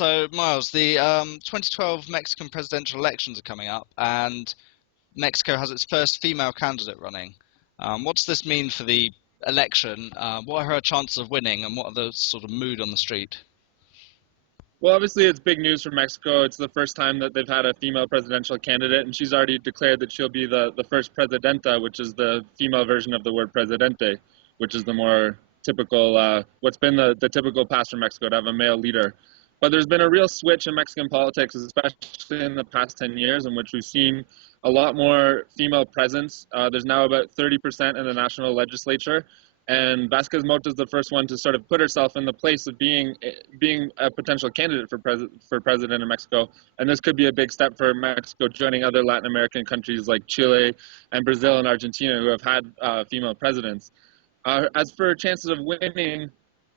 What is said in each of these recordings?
So, Miles, the 2012 Mexican presidential elections are coming up, and Mexico has its first female candidate running. What does this mean for the election? What are her chances of winning, and what are the sort of mood on the street? Well, obviously, it's big news for Mexico. It's the first time that they've had a female presidential candidate, and she's already declared that she'll be the first presidenta, which is the female version of the word presidente, which is the more typical, what's been the typical past for Mexico, to have a male leader. But there's been a real switch in Mexican politics, especially in the past 10 years, in which we've seen a lot more female presence. There's now about 30% in the national legislature. And Vasquez Mota is the first one to sort of put herself in the place of being a potential candidate for president in Mexico. And this could be a big step for Mexico joining other Latin American countries like Chile and Brazil and Argentina who have had female presidents. As for chances of winning,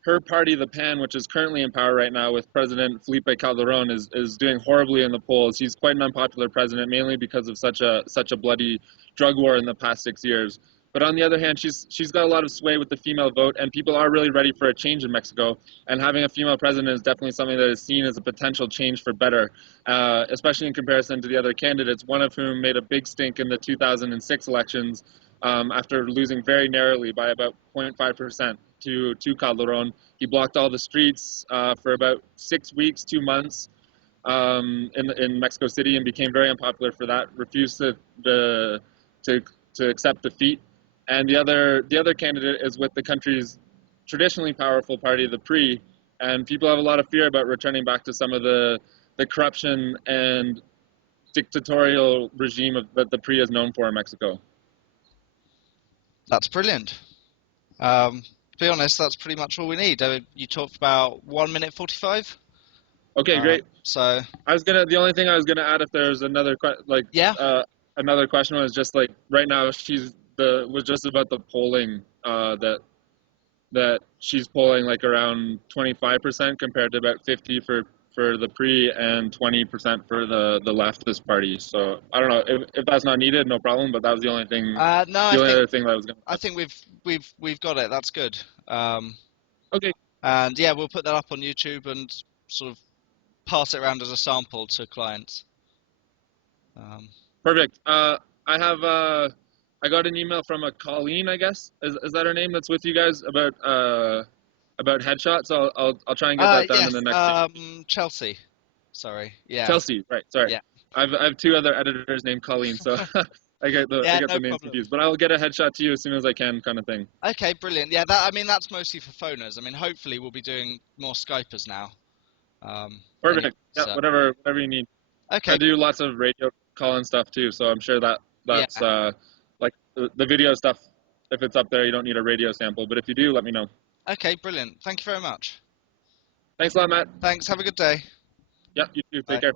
her party, the PAN, which is currently in power right now with President Felipe Calderón, is doing horribly in the polls. He's quite an unpopular president, mainly because of such a bloody drug war in the past 6 years. But on the other hand, she's got a lot of sway with the female vote, and people are really ready for a change in Mexico. And having a female president is definitely something that is seen as a potential change for better, especially in comparison to the other candidates, one of whom made a big stink in the 2006 elections after losing very narrowly by about 0.5% to Calderón. He blocked all the streets for about 6 weeks, 2 months in Mexico City, and became very unpopular for that, refused to accept defeat. And the other candidate is with the country's traditionally powerful party, the PRI, and people have a lot of fear about returning back to some of the corruption and dictatorial regime that the PRI is known for in Mexico. That's brilliant. To be honest, that's pretty much all we need. You talked about 1 minute 45. Okay, great. So the only thing I was gonna add, if there's another another question, was just like right now was just about the polling that she's polling like around 25% compared to about 50 for the PRI and 20% for the leftist party. So I don't know if that's not needed, no problem. But that was the only thing. No, the only other thing that I was going to. I think we've got it. That's good. Okay. And yeah, we'll put that up on YouTube and sort of pass it around as a sample to clients. Perfect. I got an email from a Colleen, I guess. Is that her name? That's with you guys about headshots. I'll try and get that done yes, in the next. Chelsea. Sorry. Yeah. Chelsea. Right. Sorry. Yeah. I have 2 other editors named Colleen, so I get the names confused. But I'll get a headshot to you as soon as I can, kind of thing. Okay, brilliant. Yeah, that's mostly for phoners. I mean, hopefully we'll be doing more Skypers now. Perfect. Yeah, whatever you need. Okay. I do lots of radio call-in stuff too, so I'm sure that's like the video stuff. If it's up there, you don't need a radio sample, but if you do, let me know. Okay, brilliant. Thank you very much. Thanks a lot, Matt. Thanks. Have a good day. Yeah, you too. Bye. Take care.